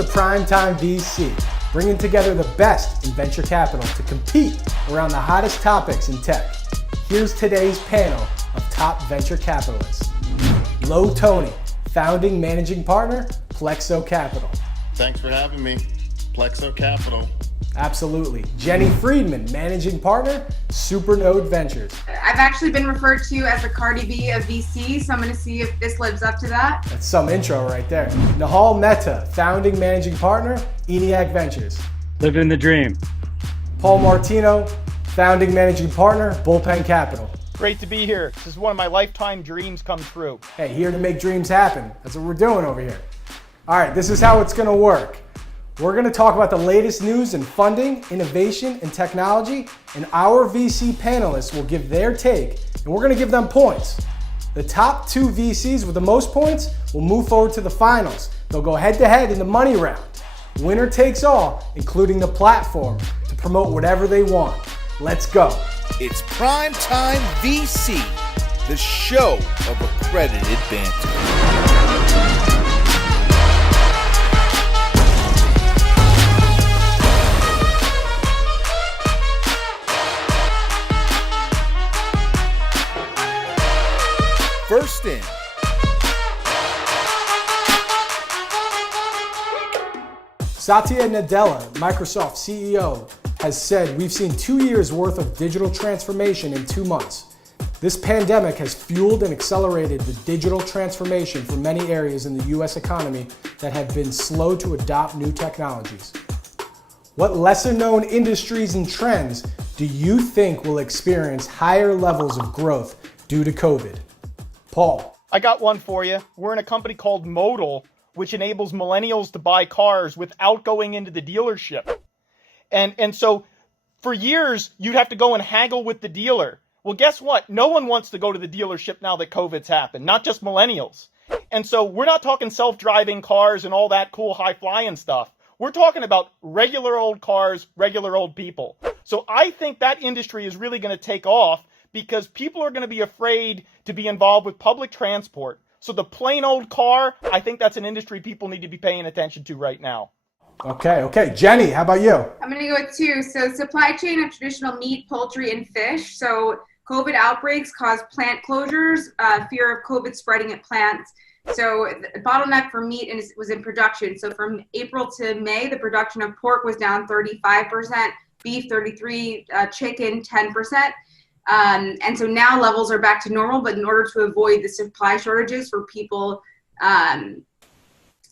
to PrimeTime VC, bringing together the best in venture capital to compete around the hottest topics in tech. Here's today's panel of top venture capitalists. Lo Tony, founding managing partner, Plexo Capital. Thanks for having me, Plexo Capital. Absolutely. Jenny Friedman, managing partner, Supernode Ventures. I've actually been referred to as the Cardi B of VC, so I'm going to see if this lives up to that. That's some intro right there. Nahal Mehta, founding managing partner, ENIAC Ventures. Living the dream. Paul Martino, founding managing partner, Bullpen Capital. Great to be here. This is one of my lifetime dreams come true. Hey, here to make dreams happen. That's what we're doing over here. All right, this is how it's going to work. We're going to talk about the latest news in funding, innovation, and technology, and our VC panelists will give their take, and we're going to give them points. The top two VCs with the most points will move forward to the finals. They'll go head-to-head in the money round. Winner takes all, including the platform, to promote whatever they want. Let's go. It's PrimeTime VC, the show of accredited banter. First in. Satya Nadella, Microsoft CEO, has said we've seen 2 years worth of digital transformation in 2 months. This pandemic has fueled and accelerated the digital transformation for many areas in the US economy that have been slow to adopt new technologies. What lesser known industries and trends do you think will experience higher levels of growth due to COVID? Paul. I got one for you. We're in a company called Modal, which enables millennials to buy cars without going into the dealership. And so for years, you'd have to go and haggle with the dealer. Well, guess what? No one wants to go to the dealership now that COVID's happened, not just millennials. And so we're not talking self-driving cars and all that cool high-flying stuff. We're talking about regular old cars, regular old people. So I think that industry is really going to take off because people are going to be afraid to be involved with public transport. So the plain old car, I think that's an industry people need to be paying attention to right now. Okay. Jenny, how about you? I'm going to go with two. So supply chain of traditional meat, poultry, and fish. So COVID outbreaks cause plant closures, fear of COVID spreading at plants. So the bottleneck for meat was in production. So from April to May, the production of pork was down 35%, beef 33%, chicken 10%. And so now levels are back to normal, but in order to avoid the supply shortages for people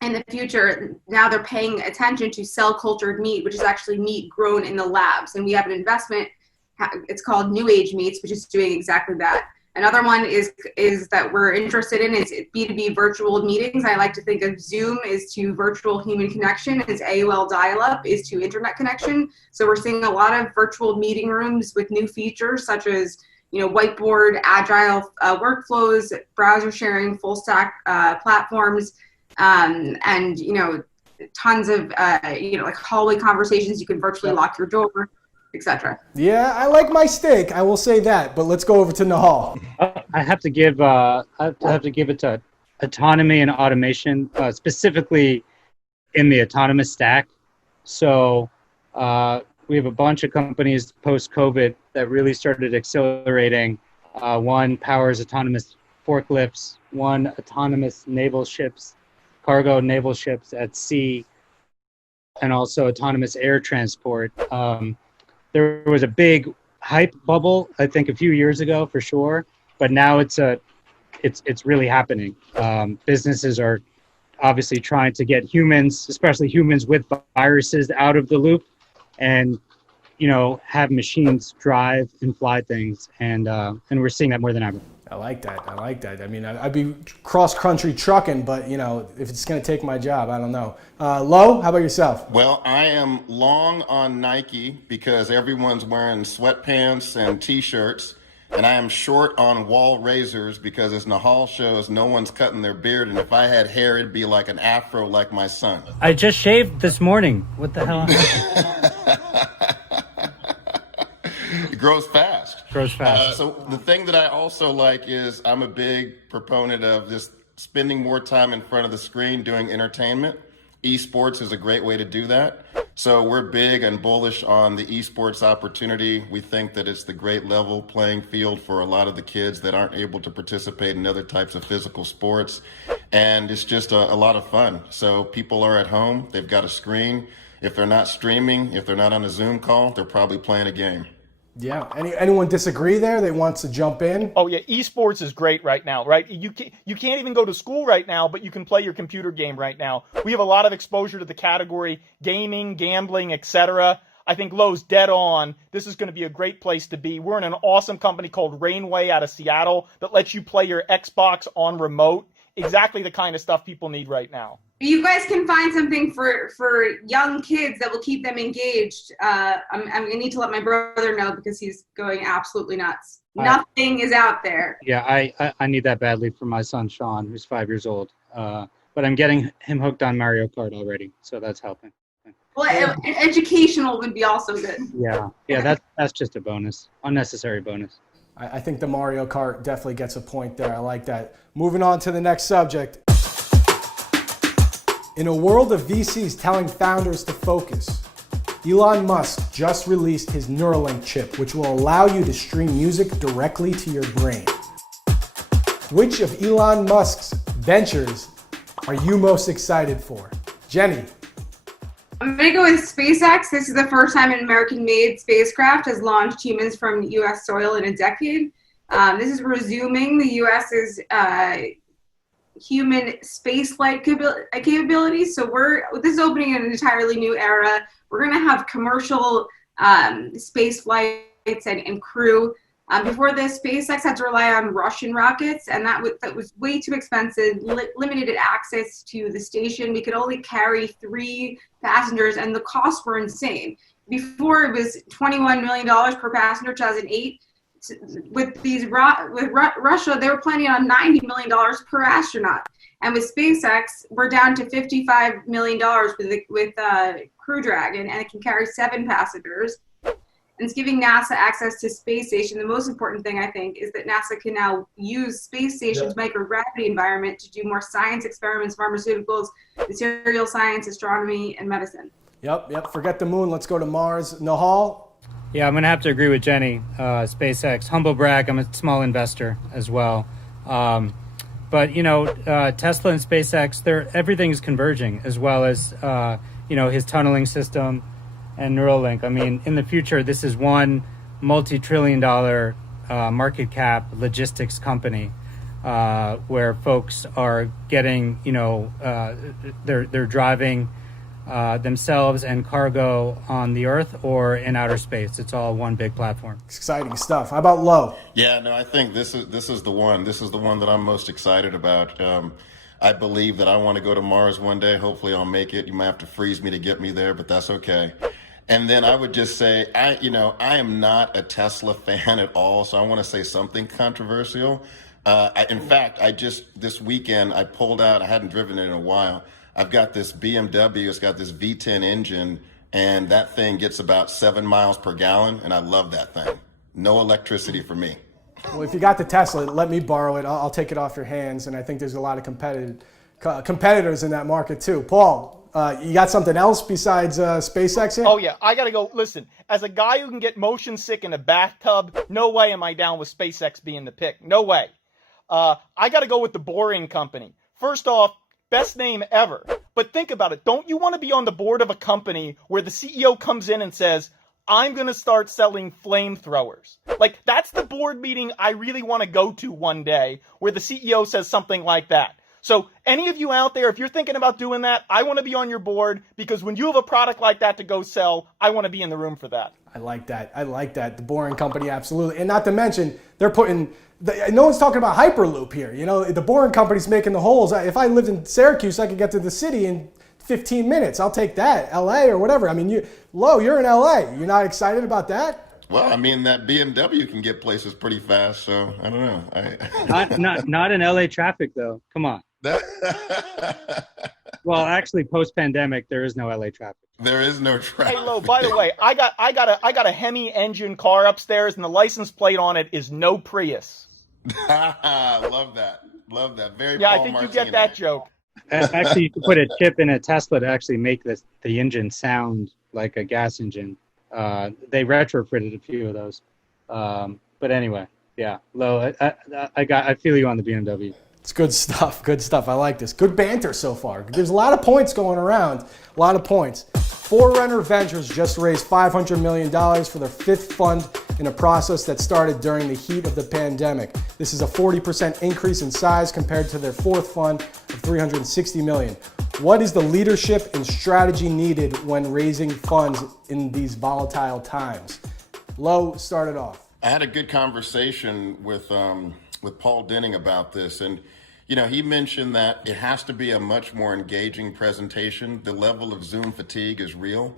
in the future, now they're paying attention to cell cultured meat, which is actually meat grown in the labs. And we have an investment, it's called New Age Meats, which is doing exactly that. Another one is that we're interested in is B2B virtual meetings. I like to think of Zoom is to virtual human connection, as AOL dial-up is to internet connection. So we're seeing a lot of virtual meeting rooms with new features such as, whiteboard, agile workflows, browser sharing, full stack platforms, and tons of like hallway conversations. You can virtually lock your door, etc. Yeah, I like my steak. I will say that. But let's go over to Nahal. I have to give it to autonomy and automation, specifically in the autonomous stack. So we have a bunch of companies post-COVID that really started accelerating. One powers autonomous forklifts, one autonomous naval ships, cargo naval ships at sea, and also autonomous air transport. There was a big hype bubble, I think, a few years ago for sure, but now it's really happening. Businesses are obviously trying to get humans, especially humans with viruses, out of the loop, and have machines drive and fly things, and we're seeing that more than ever. I like that. I mean, I'd be cross-country trucking, but, if it's going to take my job, I don't know. Lo, how about yourself? Well, I am long on Nike because everyone's wearing sweatpants and t-shirts, and I am short on wall razors because, as Nahal shows, no one's cutting their beard, and if I had hair, it'd be like an afro like my son. I just shaved this morning. What the hell? It grows fast. So the thing that I also like is I'm a big proponent of just spending more time in front of the screen doing entertainment. esports is a great way to do that. So we're big and bullish on the esports opportunity. We think that it's the great level playing field for a lot of the kids that aren't able to participate in other types of physical sports. And it's just a lot of fun. So people are at home, they've got a screen. If they're not streaming, if they're not on a Zoom call, they're probably playing a game. Yeah. Anyone disagree there that wants to jump in? Oh yeah, esports is great right now, right? You can't even go to school right now, but you can play your computer game right now. We have a lot of exposure to the category gaming, gambling, etc. I think Lowe's dead on. This is going to be a great place to be. We're in an awesome company called Rainway out of Seattle that lets you play your Xbox on remote. Exactly the kind of stuff people need right now. You guys can find something for young kids that will keep them engaged. I'm going to need to let my brother know because he's going absolutely nuts. Nothing is out there. Yeah, I need that badly for my son, Sean, who's 5 years old. But I'm getting him hooked on Mario Kart already, so that's helping. Well, educational would be also good. Yeah, that's just a bonus, unnecessary bonus. I think the Mario Kart definitely gets a point there. I like that. Moving on to the next subject. In a world of VCs telling founders to focus, Elon Musk just released his Neuralink chip, which will allow you to stream music directly to your brain. Which of Elon Musk's ventures are you most excited for? Jenny. I'm going to go with SpaceX. This is the first time an American-made spacecraft has launched humans from U.S. soil in a decade. This is resuming the U.S.'s human spaceflight capabilities. So this is opening an entirely new era. We're going to have commercial space flights and crew. Before this, SpaceX had to rely on Russian rockets, and that was way too expensive, limited access to the station. We could only carry 3 passengers, and the costs were insane. Before, it was $21 million per passenger, 2008. With Russia, they were planning on $90 million per astronaut. And with SpaceX, we're down to $55 million with Crew Dragon, and it can carry 7 passengers. And it's giving NASA access to space station. The most important thing, I think, is that NASA can now use space station's microgravity environment to do more science experiments, pharmaceuticals, material science, astronomy, and medicine. Yep. Forget the moon. Let's go to Mars. Nahal? Yeah, I'm going to have to agree with Jenny. SpaceX, humble brag, I'm a small investor as well. But, Tesla and SpaceX, everything is converging, as well as, his tunneling system and Neuralink. I mean, in the future, this is one multi-trillion-dollar market cap logistics company where folks are getting, they're driving themselves and cargo on the Earth or in outer space. It's all one big platform. Exciting stuff. How about Lo? Yeah, no, I think this is the one. This is the one that I'm most excited about. I believe that I want to go to Mars one day. Hopefully I'll make it. You might have to freeze me to get me there, but that's okay. And then I would just say, I am not a Tesla fan at all, so I want to say something controversial. In fact, this weekend, I pulled out, I hadn't driven it in a while. I've got this BMW, it's got this V10 engine, and that thing gets about 7 miles per gallon, and I love that thing. No electricity for me. Well, if you got the Tesla, let me borrow it. I'll take it off your hands, and I think there's a lot of competitors in that market too. Paul, you got something else besides SpaceX here? Oh yeah, I gotta go. Listen, as a guy who can get motion sick in a bathtub, no way am I down with SpaceX being the pick. No way. I gotta go with the Boring Company. First off, best name ever. But think about it. Don't you want to be on the board of a company where the CEO comes in and says, I'm going to start selling flamethrowers? Like, that's the board meeting I really want to go to one day, where the CEO says something like that. So any of you out there, if you're thinking about doing that, I want to be on your board, because when you have a product like that to go sell, I want to be in the room for that. I like that. The Boring Company, absolutely. And not to mention, they're putting, no one's talking about Hyperloop here. The Boring Company's making the holes. If I lived in Syracuse, I could get to the city in 15 minutes. I'll take that. LA or whatever. I mean, you're in LA. You're not excited about that? Well, I mean, that BMW can get places pretty fast, so I don't know. Not in LA traffic, though. Come on. Well, actually, post-pandemic, there is no LA traffic. There is no traffic. Hey, Lo, by the way, I got a Hemi engine car upstairs, and the license plate on it is no Prius. Love that. Very yeah, Paul I think Martino. you get that joke. Actually, you could put a chip in a Tesla to actually make the engine sound like a gas engine. They retrofitted a few of those. But anyway, yeah, Lo, I feel you on the BMW. It's good stuff. Good stuff. I like this. Good banter so far. There's a lot of points going around. A lot of points. Forerunner Ventures just raised $500 million for their fifth fund in a process that started during the heat of the pandemic. This is a 40% increase in size compared to their fourth fund of $360 million. What is the leadership and strategy needed when raising funds in these volatile times? Lo, start it off. I had a good conversation with Paul Denning about this, and he mentioned that it has to be a much more engaging presentation. The level of Zoom fatigue is real,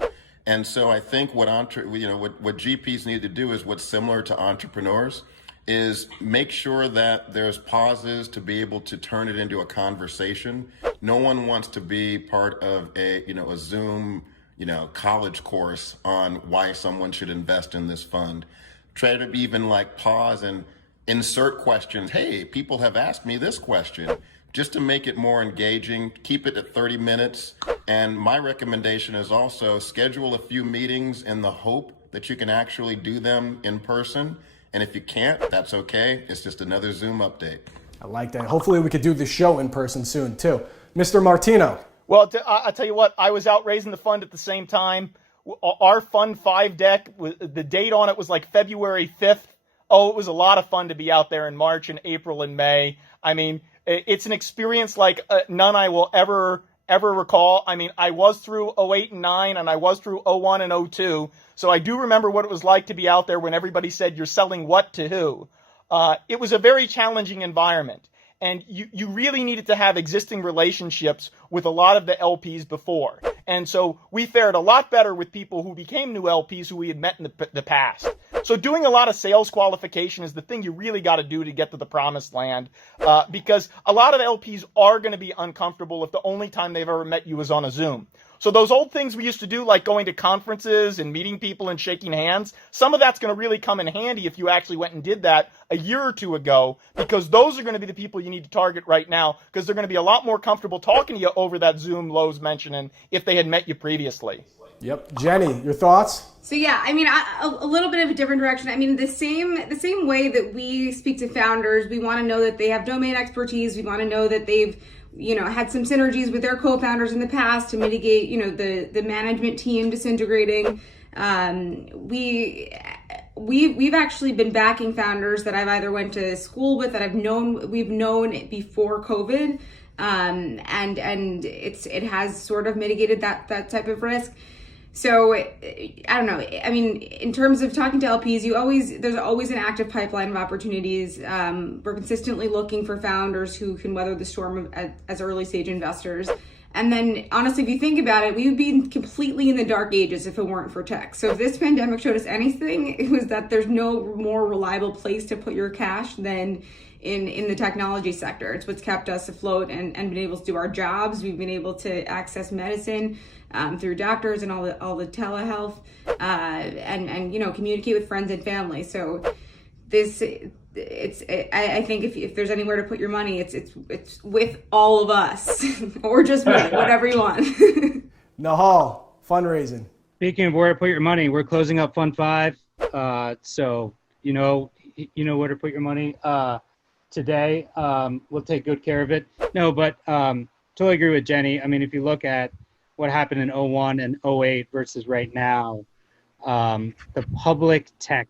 and so I think what GPs need to do is what's similar to entrepreneurs, is make sure that there's pauses to be able to turn it into a conversation. No one wants to be part of a Zoom college course on why someone should invest in this fund. Try to even pause and insert questions. Hey, people have asked me this question, just to make it more engaging. Keep it at 30 minutes. And my recommendation is also schedule a few meetings in the hope that you can actually do them in person. And if you can't, that's okay. It's just another Zoom update. I like that. Hopefully we could do the show in person soon too. Mr. Martino. Well, I'll tell you what, I was out raising the fund at the same time. Our Fund 5 deck, the date on it was February 5th. Oh, it was a lot of fun to be out there in March and April and May. I mean, it's an experience like none I will ever recall. I mean, I was through 08 and 9, and I was through 01 and 02. So I do remember what it was like to be out there when everybody said you're selling what to who. It was a very challenging environment. And you really needed to have existing relationships with a lot of the LPs before. And so we fared a lot better with people who became new LPs who we had met in the past. So doing a lot of sales qualification is the thing you really got to do to get to the promised land, because a lot of LPs are going to be uncomfortable if the only time they've ever met you is on a Zoom. So those old things we used to do, like going to conferences and meeting people and shaking hands, some of that's going to really come in handy if you actually went and did that a year or two ago, because those are going to be the people you need to target right now, because they're going to be a lot more comfortable talking to you over that Zoom Lowe's mentioning if they had met you previously. Yep. Jenny, your thoughts? So yeah, I mean, a little bit of a different direction. I mean, the same way that we speak to founders, we want to know that they have domain expertise. We want to know that they've had some synergies with their co-founders in the past to mitigate, the management team disintegrating. We've actually been backing founders that I've either went to school with, that we've known before COVID, and it has sort of mitigated that type of risk. So I don't know. I mean, in terms of talking to LPs, there's always an active pipeline of opportunities. We're consistently looking for founders who can weather the storm as early stage investors. And then honestly, if you think about it, we would be completely in the dark ages if it weren't for tech. So if this pandemic showed us anything, it was that there's no more reliable place to put your cash than in the technology sector. It's what's kept us afloat and been able to do our jobs. We've been able to access medicine through doctors and all the telehealth, and communicate with friends and family. So I think if there's anywhere to put your money, it's with all of us, or just me, whatever you want. Nahal, fundraising. Speaking of where to put your money, we're closing up Fund 5. So you know where to put your money. Today, we'll take good care of it. No, but totally agree with Jenny. I mean, if you look at what happened in 01 and 08 versus right now, the public tech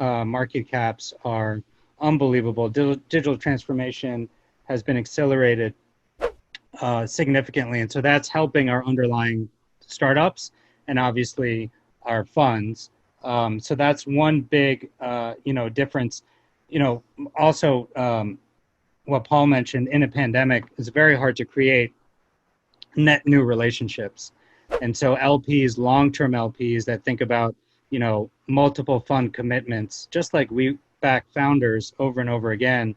market caps are unbelievable. Digital transformation has been accelerated significantly, and so that's helping our underlying startups and obviously our funds. So that's one big difference. Also, what Paul mentioned, in a pandemic, it's very hard to create net new relationships. And so LPs, long-term LPs that think about, multiple fund commitments, just like we back founders over and over again,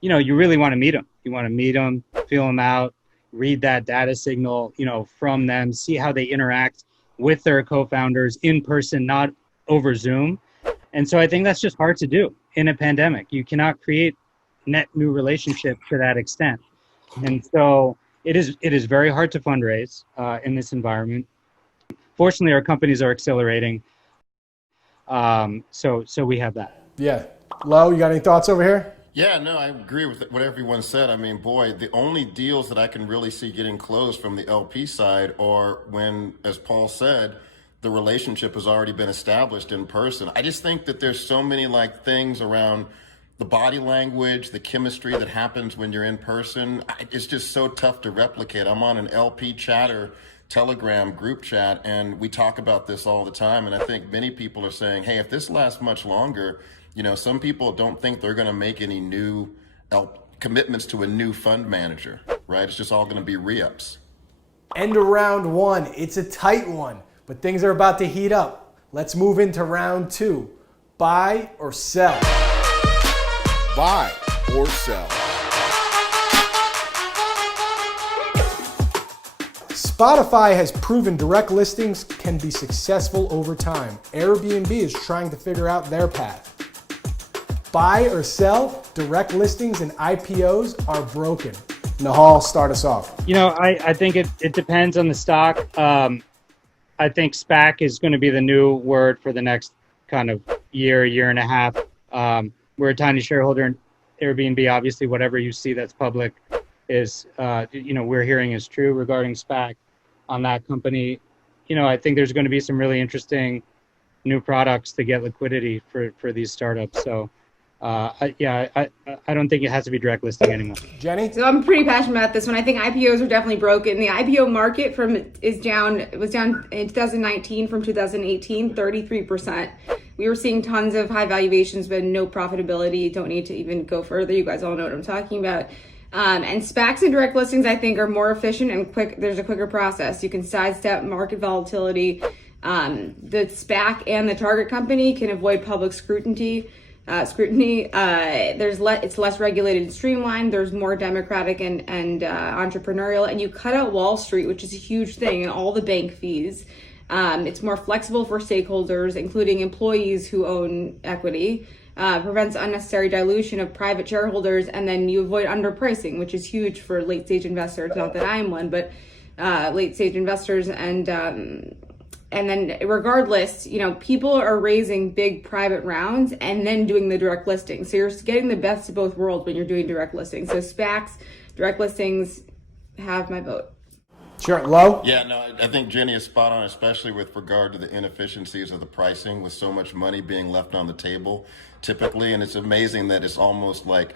you really want to meet them. You want to meet them, feel them out, read that data signal, from them, see how they interact with their co-founders in person, not over Zoom. And so I think that's just hard to do in a pandemic. You cannot create net new relationships to that extent. And so it is very hard to fundraise in this environment. Fortunately, our companies are accelerating. So we have that. Yeah. Lo, you got any thoughts over here? Yeah, no, I agree with what everyone said. I mean, boy, the only deals that I can really see getting closed from the LP side are when, as Paul said, the relationship has already been established in person. I just think that there's so many like things around the body language, the chemistry that happens when you're in person. It's just so tough to replicate. I'm on an LP chatter Telegram group chat, and we talk about this all the time. And I think many people are saying, hey, if this lasts much longer, you know, some people don't think they're going to make any new commitments to a new fund manager, right? It's just all going to be re-ups. End of round one. It's a tight one, but things are about to heat up. Let's move into round two. Buy or sell? Buy or sell. Spotify has proven direct listings can be successful over time. Airbnb is trying to figure out their path. Buy or sell? Direct listings and IPOs are broken. Nahal, start us off. You know, I think it depends on the stock. I think SPAC is going to be the new word for the next kind of year and a half. We're a tiny shareholder in Airbnb. Obviously, whatever you see that's public is, we're hearing is true regarding SPAC on that company. You know, I think there's going to be some really interesting new products to get liquidity for these startups. So, I don't think it has to be direct listing anymore. Jenny? So I'm pretty passionate about this one. I think IPOs are definitely broken. The IPO market was down in 2019 from 2018, 33%. We were seeing tons of high valuations, but no profitability. Don't need to even go further. You guys all know what I'm talking about. And SPACs and direct listings, I think, are more efficient and quick. There's a quicker process. You can sidestep market volatility. The SPAC and the target company can avoid public scrutiny. It's less regulated and streamlined. There's more democratic and entrepreneurial, and you cut out Wall Street, which is a huge thing, and all the bank fees. It's more flexible for stakeholders, including employees who own equity. Prevents unnecessary dilution of private shareholders, and then you avoid underpricing, which is huge for late stage investors. Not that I'm one, but late stage investors, and then regardless, you know, people are raising big private rounds and then doing the direct listing. So you're getting the best of both worlds when you're doing direct listings. So SPACs, direct listings, have my vote. Sure. Lo? Yeah, no, I think Jenny is spot on, especially with regard to the inefficiencies of the pricing with so much money being left on the table typically. And it's amazing that it's almost like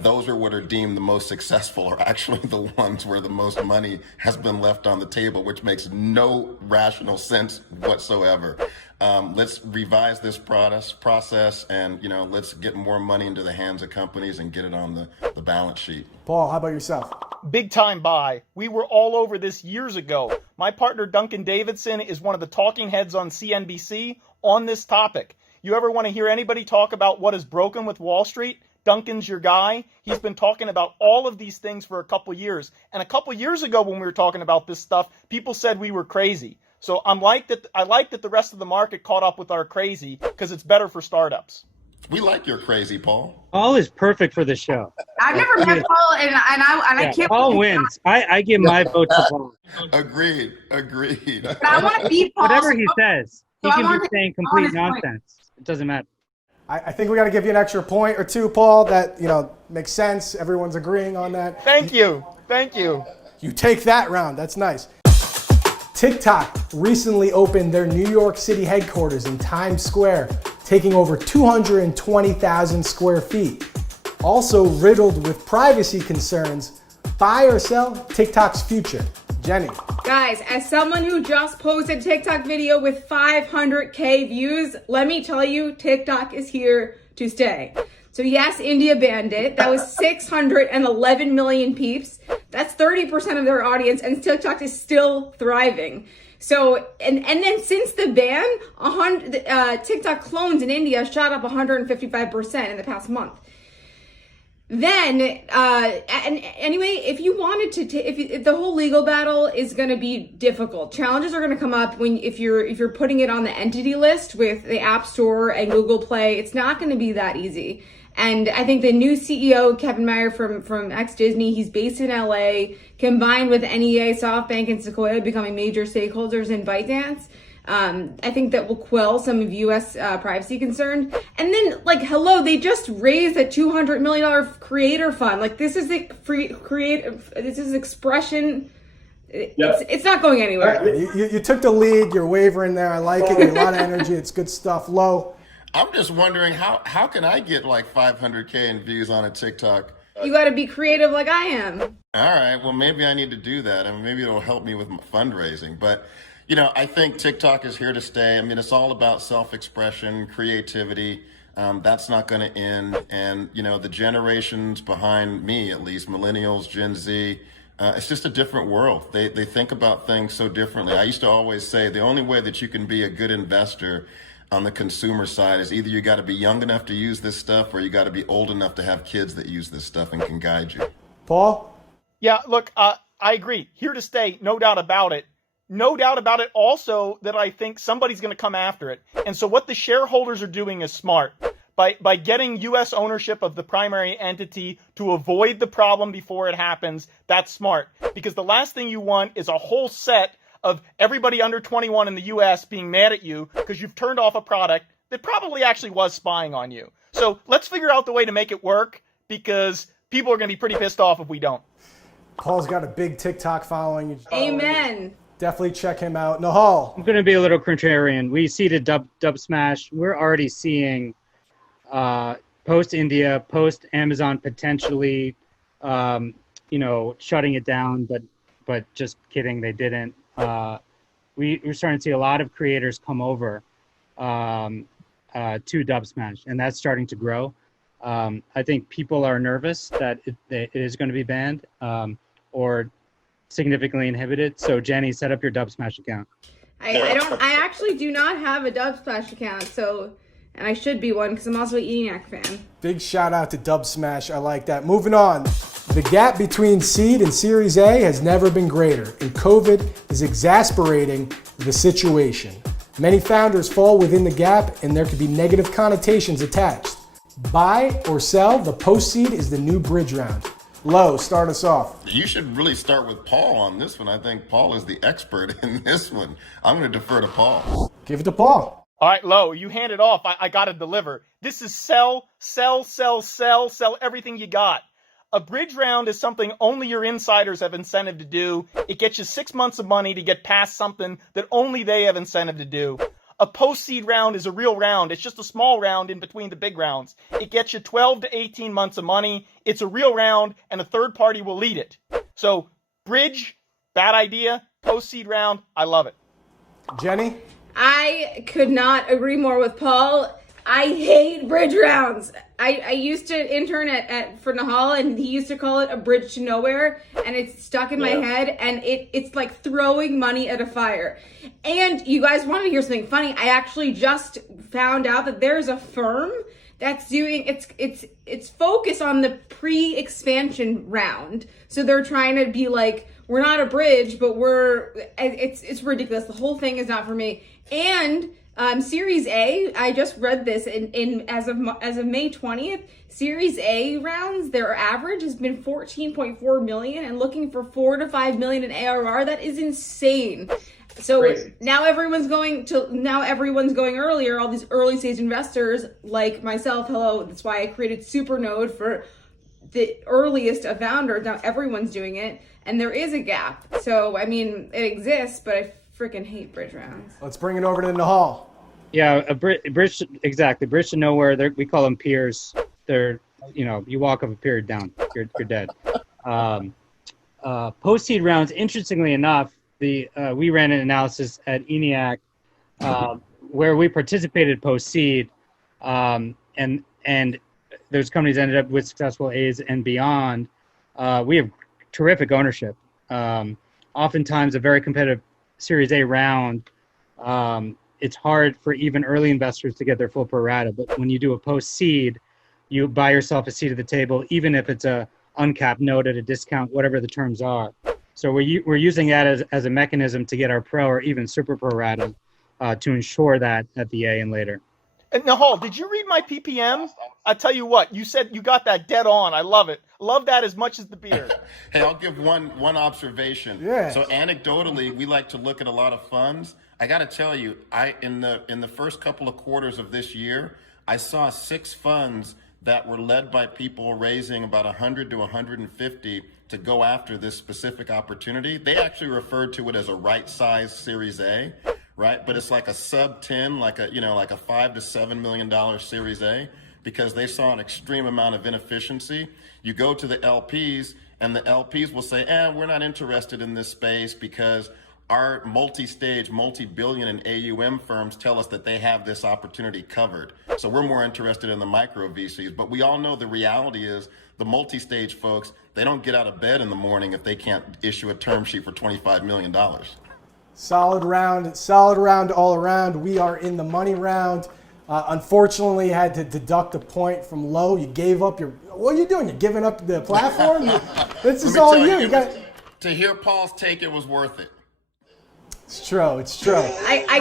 those are what are deemed the most successful are actually the ones where the most money has been left on the table, which makes no rational sense whatsoever. Let's revise this process and, you know, let's get more money into the hands of companies and get it on the balance sheet. Paul, how about yourself? Big time buy. We were all over this years ago. My partner Duncan Davidson is one of the talking heads on CNBC on this topic. You ever want to hear anybody talk about what is broken with Wall Street? Duncan's your guy. He's been talking about all of these things for a couple years. And a couple years ago when we were talking about this stuff, people said we were crazy. So I like that the rest of the market caught up with our crazy because it's better for startups. We like your crazy, Paul. Paul is perfect for the show. I've never met Paul, and I can't. Paul wins. I give my vote to Paul. Agreed. But I want to beat Paul. Whatever he says, he So can be saying complete nonsense. It doesn't matter. I think we got to give you an extra point or two, Paul. That, you know, makes sense. Everyone's agreeing on that. Thank you. You take that round. That's nice. TikTok recently opened their New York City headquarters in Times Square, taking over 220,000 square feet. Also riddled with privacy concerns. Buy or sell TikTok's future? Jenny. Guys, as someone who just posted a TikTok video with 500K views, let me tell you, TikTok is here to stay. So yes, India banned it. That was 611 million peeps. That's 30% of their audience, and TikTok is still thriving. So, and then since the ban, TikTok clones in India shot up 155% in the past month. Then, and anyway, if you wanted to, if the whole legal battle is going to be difficult, challenges are going to come up if you're putting it on the entity list with the App Store and Google Play. It's not going to be that easy. And I think the new CEO, Kevin Mayer from ex-Disney, he's based in LA, combined with NEA, SoftBank, and Sequoia becoming major stakeholders in ByteDance. I think that will quell some of U.S. privacy concerns. And then, like, hello, they just raised a $200 million creator fund. Like, this is the this is expression. It's not going anywhere. You took the lead. You're wavering there. I like it. You have a lot of energy. It's good stuff. Lo. I'm just wondering how can I get like 500K in views on a TikTok? You got to be creative like I am. All right, well, maybe I need to do that. I mean, maybe it'll help me with my fundraising. But, you know, I think TikTok is here to stay. I mean, it's all about self-expression, creativity. That's not going to end. And, you know, the generations behind me, at least, millennials, Gen Z, it's just a different world. They think about things so differently. I used to always say the only way that you can be a good investor on the consumer side is either you got to be young enough to use this stuff or you got to be old enough to have kids that use this stuff and can guide you. Paul? Yeah, look, I agree. Here to stay, no doubt about it. No doubt about it also that I think somebody's going to come after it. And so what the shareholders are doing is smart. By getting U.S. ownership of the primary entity to avoid the problem before it happens, that's smart. Because the last thing you want is a whole set of everybody under 21 in the U.S. being mad at you because you've turned off a product that probably actually was spying on you. So let's figure out the way to make it work because people are going to be pretty pissed off if we don't. Paul's got a big TikTok following. Amen. Definitely check him out. Nahal. I'm going to be a little contrarian. We seeded Dub Smash. We're already seeing post India, post Amazon potentially, shutting it down, but just kidding, they didn't. We're starting to see a lot of creators come over to Dub Smash, and that's starting to grow. I think people are nervous that it is going to be banned or significantly inhibited. So Jenny, set up your Dub Smash account. I actually do not have a Dub Smash account, and I should be one because I'm also an ENAC fan. Big shout out to Dub Smash. I like that. Moving on. The gap between seed and Series A has never been greater, and COVID is exasperating the situation. Many founders fall within the gap, and there could be negative connotations attached. Buy or sell, the post-seed is the new bridge round. Lo, start us off. You should really start with Paul on this one. I think Paul is the expert in this one. I'm going to defer to Paul. Give it to Paul. All right, Lo, you hand it off. I got to deliver. This is sell everything you got. A bridge round is something only your insiders have incentive to do. It gets you 6 months of money to get past something that only they have incentive to do. A post-seed round is a real round. It's just a small round in between the big rounds. It gets you 12 to 18 months of money. It's a real round, and a third party will lead it. So, bridge, bad idea. Post-seed round, I love it. Jenny? I could not agree more with Paul. I hate bridge rounds. I used to intern for Nahal, and he used to call it a bridge to nowhere, and it's stuck in my head, and it's like throwing money at a fire. And you guys want to hear something funny? I actually just found out that there's a firm that's doing its focus on the pre-expansion round. So they're trying to be like, we're not a bridge, but it's ridiculous. The whole thing is not for me. And Series A, I just read this as of May 20th, Series A rounds, their average has been 14.4 million and looking for 4 to 5 million in ARR. That is insane. So crazy. Now everyone's going earlier. All these early stage investors like myself, hello, that's why I created Supernode for the earliest of founders. Now everyone's doing it, and there is a gap. So, I mean, it exists, but I freaking hate bridge rounds. Let's bring it over to Nahal. Yeah, a bridge, exactly. Bridge to nowhere. We call them piers. They're, you walk up a pier down, you're dead. Post-seed rounds, interestingly enough, we ran an analysis at ENIAC where we participated post-seed, and those companies ended up with successful A's and beyond. We have terrific ownership. Oftentimes, a very competitive Series A round, it's hard for even early investors to get their full pro rata. But when you do a post-seed, you buy yourself a seat at the table, even if it's a uncapped note at a discount, whatever the terms are. So we're using that as a mechanism to get our pro or even super pro rata to ensure that at the A and later. Nahal, did you read my PPM? I tell you what, you said you got that dead on. I love it. Love that as much as the beer. Hey, I'll give one observation. Yeah. So anecdotally, we like to look at a lot of funds. I got to tell you, in the first couple of quarters of this year, I saw 6 funds that were led by people raising about 100 to 150 to go after this specific opportunity. They actually referred to it as a right-sized Series A, right? But it's like a sub 10, like a $5 to $7 million Series A, because they saw an extreme amount of inefficiency. You go to the LPs, and the LPs will say, we're not interested in this space because our multi-stage, multi-billion and AUM firms tell us that they have this opportunity covered. So we're more interested in the micro VCs. But we all know the reality is the multi-stage folks, they don't get out of bed in the morning if they can't issue a term sheet for $25 million. Solid round all around. We are in the money round. Unfortunately, had to deduct a point from low. You gave up what are you doing? You're giving up the platform? This is all you. To hear Paul's take, it was worth it. It's true. I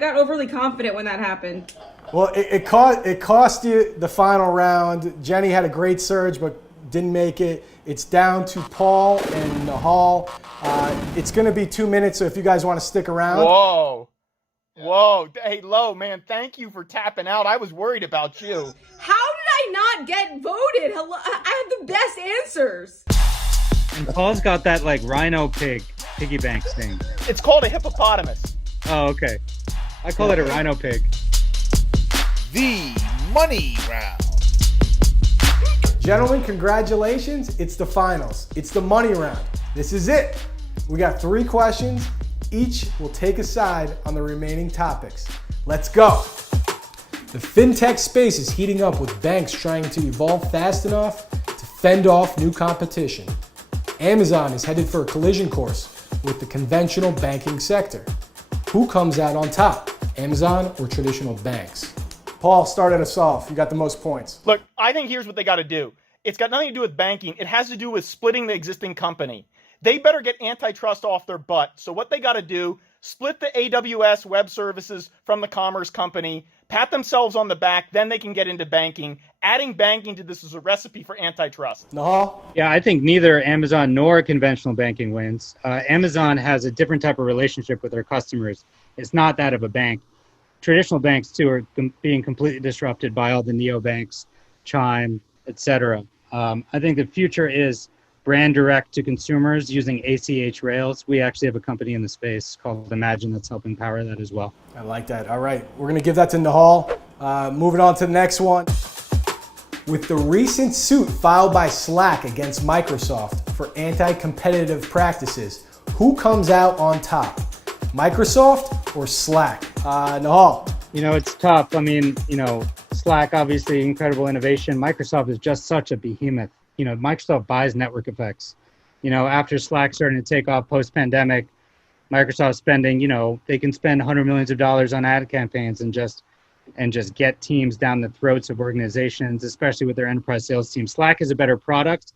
got overly confident when that happened. Well, it cost you the final round. Jenny had a great surge, but didn't make it. It's down to Paul and Nahal. It's going to be 2 minutes, so if you guys want to stick around. Whoa. Hey, Lo, man, thank you for tapping out. I was worried about you. How did I not get voted? Hello, I have the best answers. And Paul's got that like rhino piggy bank thing. It's called a hippopotamus. Oh, okay. I call it a rhino pig. The money round. Gentlemen, congratulations. It's the finals. It's the money round. This is it. We got 3 questions. Each will take a side on the remaining topics. Let's go. The fintech space is heating up with banks trying to evolve fast enough to fend off new competition. Amazon is headed for a collision course with the conventional banking sector. Who comes out on top, Amazon or traditional banks? Paul, started us off. You got the most points. Look, I think here's what they got to do. It's got nothing to do with banking. It has to do with splitting the existing company. They better get antitrust off their butt. So what they got to do, split the AWS web services from the commerce company, pat themselves on the back, then they can get into banking. Adding banking to this is a recipe for antitrust. Nahal? Yeah, I think neither Amazon nor conventional banking wins. Amazon has a different type of relationship with their customers. It's not that of a bank. Traditional banks, too, are being completely disrupted by all the neobanks, Chime, etc. I think the future is brand direct to consumers using ACH rails. We actually have a company in the space called Imagine that's helping power that as well. I like that. All right, we're going to give that to Nahal. Moving on to the next one. With the recent suit filed by Slack against Microsoft for anti-competitive practices, who comes out on top? Microsoft or Slack? Nahal. It's tough. I mean, Slack, obviously incredible innovation. Microsoft is just such a behemoth. Microsoft buys network effects. After Slack starting to take off post-pandemic, Microsoft spending, they can spend $100 million on ad campaigns and just get teams down the throats of organizations, especially with their enterprise sales team. Slack is a better product,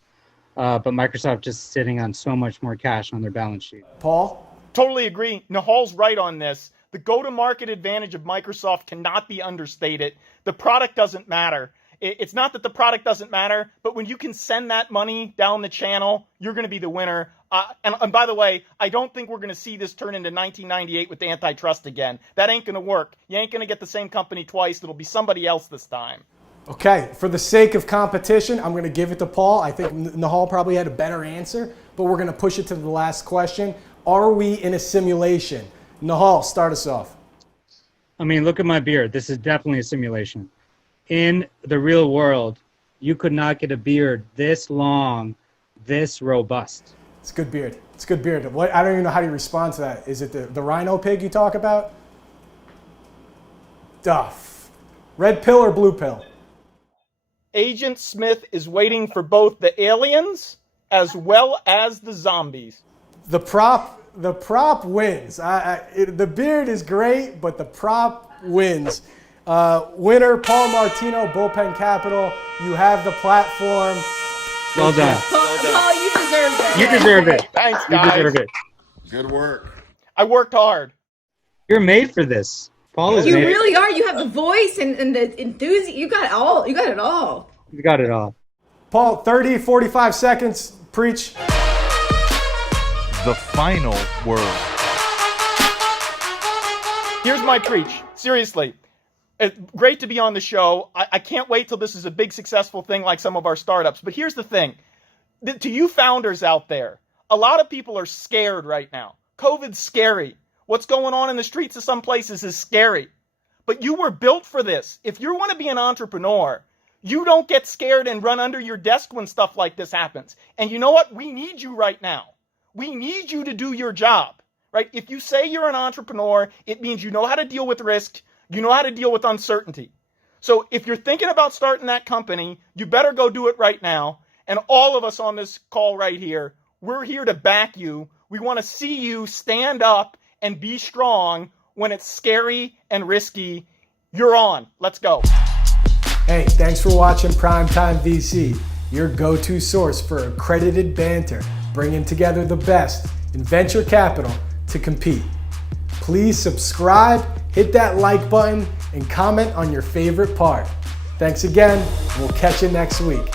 but Microsoft just sitting on so much more cash on their balance sheet. Paul? Totally agree. Nahal's right on this. The go-to-market advantage of Microsoft cannot be understated. The product doesn't matter. It's not that the product doesn't matter, but when you can send that money down the channel, you're going to be the winner. And by the way, I don't think we're going to see this turn into 1998 with the antitrust again. That ain't going to work. You ain't going to get the same company twice. It'll be somebody else this time. Okay, for the sake of competition, I'm going to give it to Paul. I think Nahal probably had a better answer, but we're going to push it to the last question. Are we in a simulation? Nahal, start us off. I mean, look at my beard. This is definitely a simulation. In the real world, you could not get a beard this long, this robust. It's a good beard. It's a good beard. I don't even know how to respond to that. Is it the rhino pig you talk about? Duff. Red pill or blue pill? Agent Smith is waiting for both the aliens as well as the zombies. The prop wins. The beard is great, but the prop wins. Winner, Paul Martino, Bullpen Capital. You have the platform. Well done. Paul, you deserve it. You deserve it. Thanks, You guys. deserve it. Good work. I worked hard. You're made for this, Paul is You made. really are. You have the voice and the enthusiasm. You got it all. You got it all. You got it all. Paul, 30, 45 seconds. Preach. The final word. Here's my preach. Seriously. Great to be on the show. I can't wait till this is a big successful thing like some of our startups. But here's the thing. To you founders out there, a lot of people are scared right now. COVID's scary. What's going on in the streets of some places is scary. But you were built for this. If you want to be an entrepreneur, you don't get scared and run under your desk when stuff like this happens. And you know what? We need you right now. We need you to do your job, right? If you say you're an entrepreneur, it means you know how to deal with risk. You know how to deal with uncertainty. So if you're thinking about starting that company, you better go do it right now. And all of us on this call right here, we're here to back you. We want to see you stand up and be strong when it's scary and risky. You're on. Let's go. Hey, thanks for watching PrimeTime VC, your go-to source for accredited banter, bringing together the best in venture capital to compete. Please subscribe, hit that like button, and comment on your favorite part. Thanks again, and we'll catch you next week.